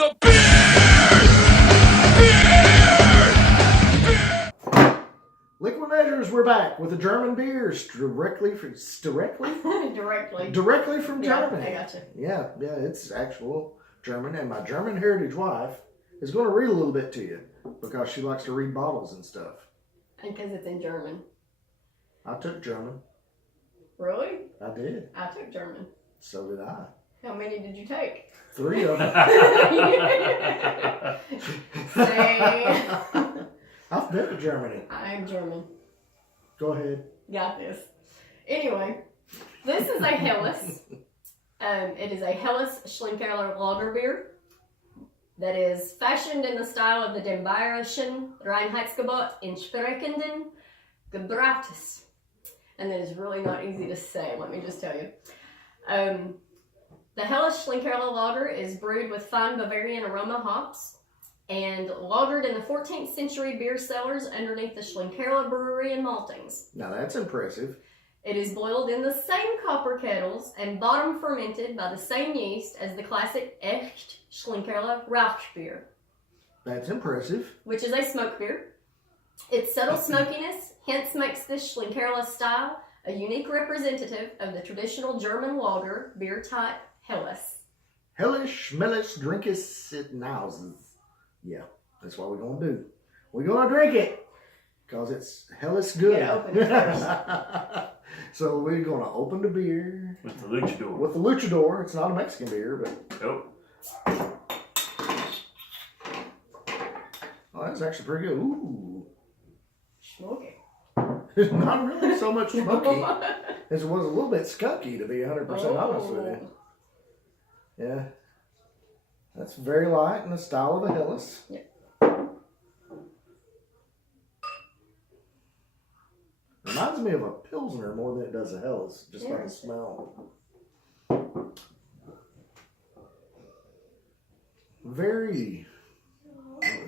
some beer! Liquidators, we're back with the German beers directly from Germany. I gotcha. Yeah, it's actual German, and my German heritage wife is going to read a little bit to you because she likes to read bottles and stuff. And because it's in German. I took German. Really? I did. I took German. So did I. How many did you take? 3 of them. Same. I've been to Germany. I'm German. Go ahead. Got this. Anyway, this is a Helles. It is a Helles Schlenkerla Lager beer that is fashioned in the style of the Den Bayerischen Reinheitsgebot entsprechenden Gebrauchs. And that is really not easy to say, let me just tell you. The Helles Schlenkerla Lager is brewed with fine Bavarian aroma hops and lagered in the 14th century beer cellars underneath the Schlenkerla brewery and maltings. Now that's impressive. It is boiled in the same copper kettles and bottom fermented by the same yeast as the classic Echt Schlenkerla Rauchbier. That's impressive. Which is a smoke beer. Its subtle smokiness hence makes this Schlenkerla style a unique representative of the traditional German lager beer type Helles. Helles, schmelles, drinkes, it nouses. Yeah, that's what we're going to do. We're going to drink it because it's Helles good. Yeah, open it first. So we're going to open the beer. With the luchador. With the luchador. It's not a Mexican beer, but... Nope. Oh, that's actually pretty good. Ooh. Smoky. It's not really so much smoky as it was a little bit skunky, to be 100% honest with you. Yeah. That's very light in the style of a Helles. Yep. Reminds me of a Pilsner more than it does a Helles, just by the smell. Very,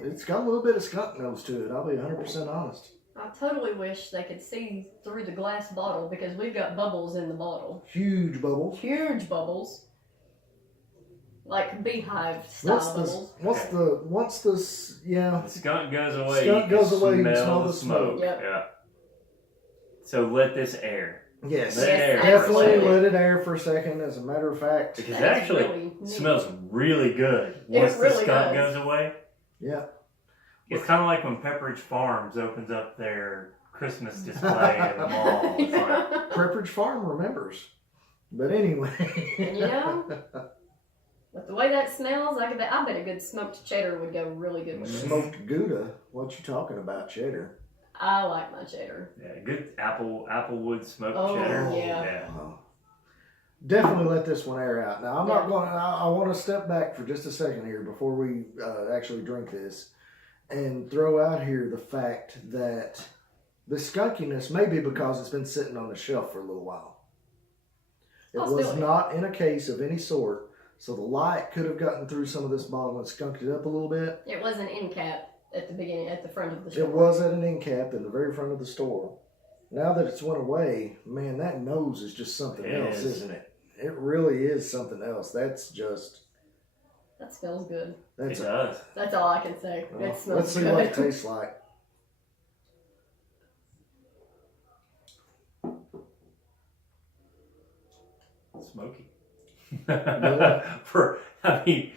it's got a little bit of skunk nose to it, I'll be 100% honest. I totally wish they could see through the glass bottle because we've got bubbles in the bottle. Huge bubbles. Huge bubbles. Like beehive style bubbles. Once the, yeah. The skunk goes away. Skunk goes away, you can smell smell the smoke. Yep. Yeah. So let this air. Yes, Let it air for a definitely second. let it air for a second. As a matter of fact, Because That is actually really neat. smells really good It once really the skunk does. goes away. yeah. It's kind of like when Pepperidge Farms opens up their Christmas display at the mall. It's like, Pepperidge Farm remembers. But anyway. And you know, with the way that smells, I bet a good smoked cheddar would go really good with this. Smoked Gouda. What you talking about, cheddar? I like my cheddar. yeah, good applewood smoked Oh, cheddar. yeah. Oh. Definitely let this one air out. Now, I'm not going to, I want to step back for just a second here before we actually drink this and throw out here the fact that the skunkiness may be because it's been sitting on the shelf for a little while. It was not in a case of any sort, so the light could have gotten through some of this bottle and skunked it up a little bit. It was an end cap at the beginning, at the front of the store. It was at an end cap in the very front of the store. Now that it's went away, man, that nose is just something else, isn't it? It really is something else. That's just... That smells good. It does. That's all I can say. Well, It smells let's see good. what it tastes like. Smoky. Yeah.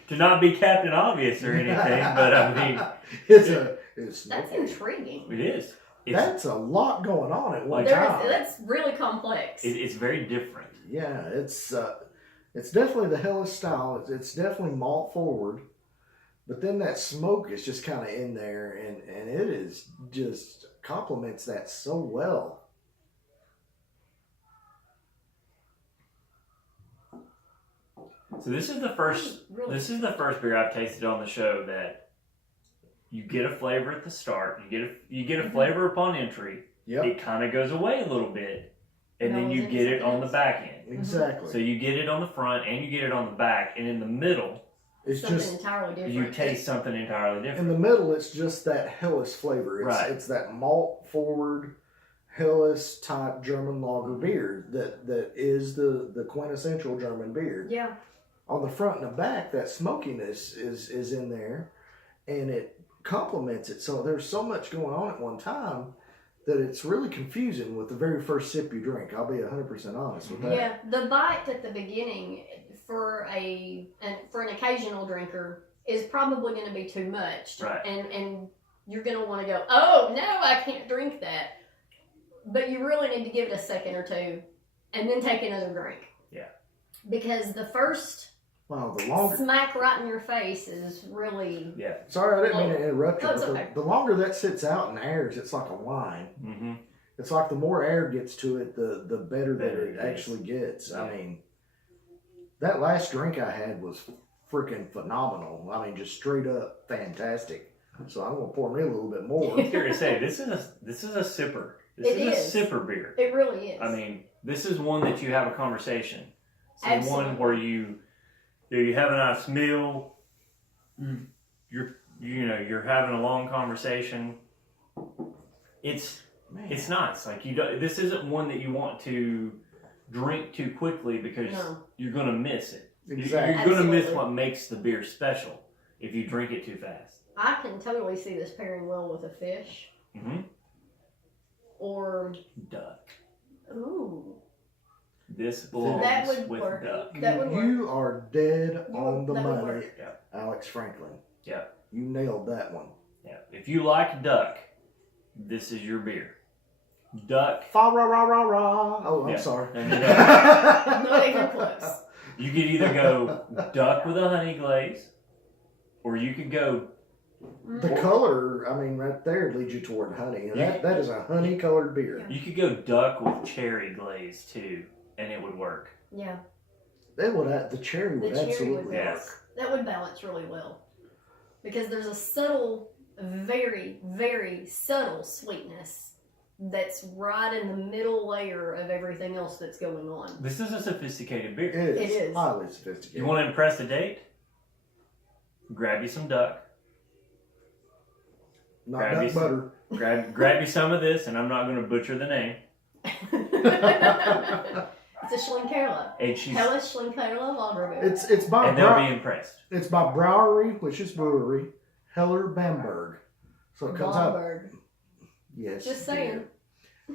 To not be Captain Obvious or anything, but I mean, it's That's smoky. intriguing. it is. That's a lot going on at one time. That's really complex. It's very different. Yeah, it's definitely the Helles style. It's definitely malt forward, but then that smoke is just kind of in there, and it is just complements that so well. So this is the first. Really? This is the first beer I've tasted on the show that you get a flavor at the start. You get a flavor upon entry. Yep, It kind of goes away a little bit, and then you Goes get it into on the something back end. exactly. So you get it on the front and you get it on the back, and in the middle it's something just entirely different. you taste something entirely in different. the middle. It's just that Helles flavor. It's, Right. It's that malt forward Helles type German lager beer that is the quintessential German beer. Yeah. on the front and the back, that smokiness is in there, and it complements it. So there's so much going on at one time that it's really confusing with the very first sip you drink. I'll be 100% honest with that. Yeah, the bite at the beginning for an occasional drinker is probably going to be too much, Right. And you're going to want to go, oh no, I can't drink that. But you really need to give it a second or two, and then take another drink. Yeah. Because the first Wow, the longer. smack right in your face is really. Yeah. Sorry, I didn't mean to interrupt you. No, it's but okay. the longer that sits out and airs, it's like a wine. Mm-hmm. It's like the more air gets to it, the better that Better it it is. actually gets. Yeah. I mean, that last drink I had was freaking phenomenal. I mean, just straight up fantastic. So I'm gonna pour me a little bit more. I was going to say, this is a sipper. This It is is. a sipper beer. It really is. I mean, this is one that you have a conversation. It's the one Absolutely. where you have a nice meal. You're having a long conversation. It's Man. It's nice. Like this isn't one that you want to drink too quickly because No. you're gonna miss it. Exactly. You're gonna miss Absolutely. what makes the beer special if you drink it too fast. I can totally see this pairing well with a fish. Mm-hmm. Or, Duck. ooh. This belongs That would with work. duck. That would work. You are dead on the That would money, work. Yeah. Alex Franklin. Yeah. You nailed that one. Yeah. If you like duck, this is your beer. Duck. Fa ra ra ra ra. Oh, I'm Yeah. sorry. And you know, Not even close. you could either go duck with a honey glaze, or you could go. The color, I mean, right there leads you toward honey. And Yeah. that is a honey colored beer. You could go duck with cherry glaze too, and it would work. Yeah, That would the cherry would The cherry absolutely would work. Yes. that would balance really well. Because there's a subtle, very, very subtle sweetness that's right in the middle layer of everything else that's going on. This is a sophisticated beer. It is, It is. highly sophisticated. You want to impress a date? Grab you some duck. Not grab duck you some- butter. Grab you some of this, and I'm not going to butcher the name. It's a Schlenkerla. And she's Helles Schlenkerla Lager beer. It's by and they'll be impressed. it's by Brauerei, which is brewery, Heller Bamberg. So it comes out. Bamberg. Yes. Just dear. saying.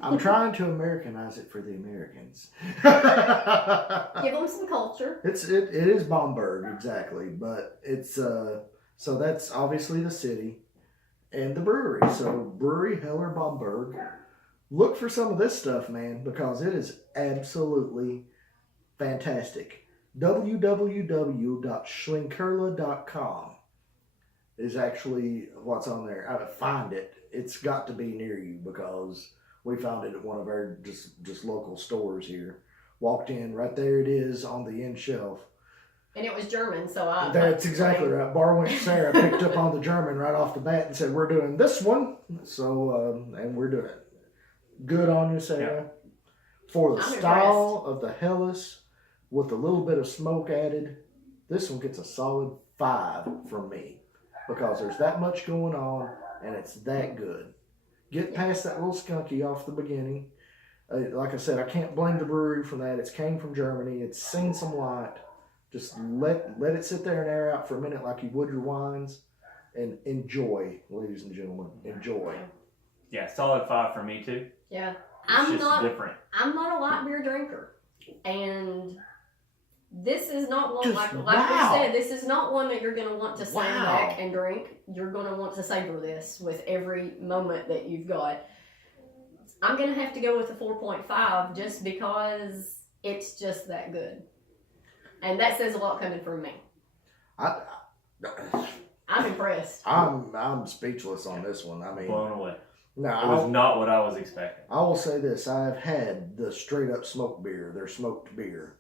I'm trying to Americanize it for the Americans. Give them some culture. It is Bamberg exactly, but it's so that's obviously the city and the brewery. So Brewery Heller Bamberg. Look for some of this stuff, man, because it is absolutely fantastic. www.schlenkerla.com is actually what's on there. I find it. It's got to be near you because we found it at one of our just local stores here. Walked in, right there it is on the end shelf. And it was German, so I. That's exactly right. Bar went Sarah picked up on the German right off the bat and said, "We're doing this one." So and we're doing it. Good on you, Sarah. For the I'm style of the Helles with a little bit of smoke added, this one gets a solid 5 from me because there's that much going on and it's that good. Get past that little skunky off the beginning. Like I said, I can't blame the brewery for that. It came from Germany. It's seen some light. Just let it sit there and air out for a minute like you would your wines and enjoy, ladies and gentlemen. Enjoy. Yeah, solid 5 for me too. Yeah. It's just different. I'm not a light beer drinker. And this is not one, Just like wow. we said, this is not one that you're going to want to stand Wow. back and drink. You're going to want to savor this with every moment that you've got. I'm going to have to go with a 4.5 just because it's just that good. And that says a lot coming from me. I'm impressed. I'm speechless on this one. I mean, Blown away. no, It was not what I was expecting. I will say this: I've had the straight up smoke beer, their smoked beer,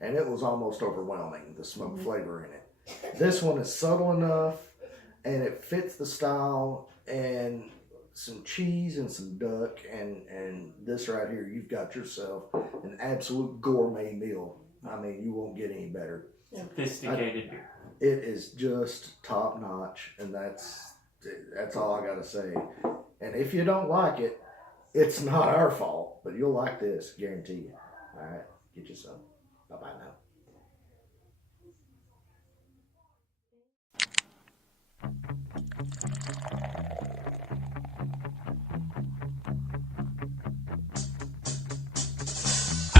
and it was almost overwhelming. The smoke flavor in it. This one is subtle enough, and it fits the style. And some cheese and some duck, and this right here, you've got yourself an absolute gourmet meal. I mean, you won't get any better. Sophisticated beer. It is just top notch, and that's all I gotta say. And if you don't like it, it's not our fault, but you'll like this, guarantee you. All right, get you some. Bye bye now.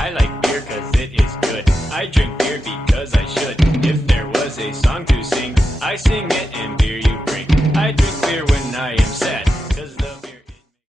I like beer cause it is good. I drink beer because I should. If there was a song to sing, I sing it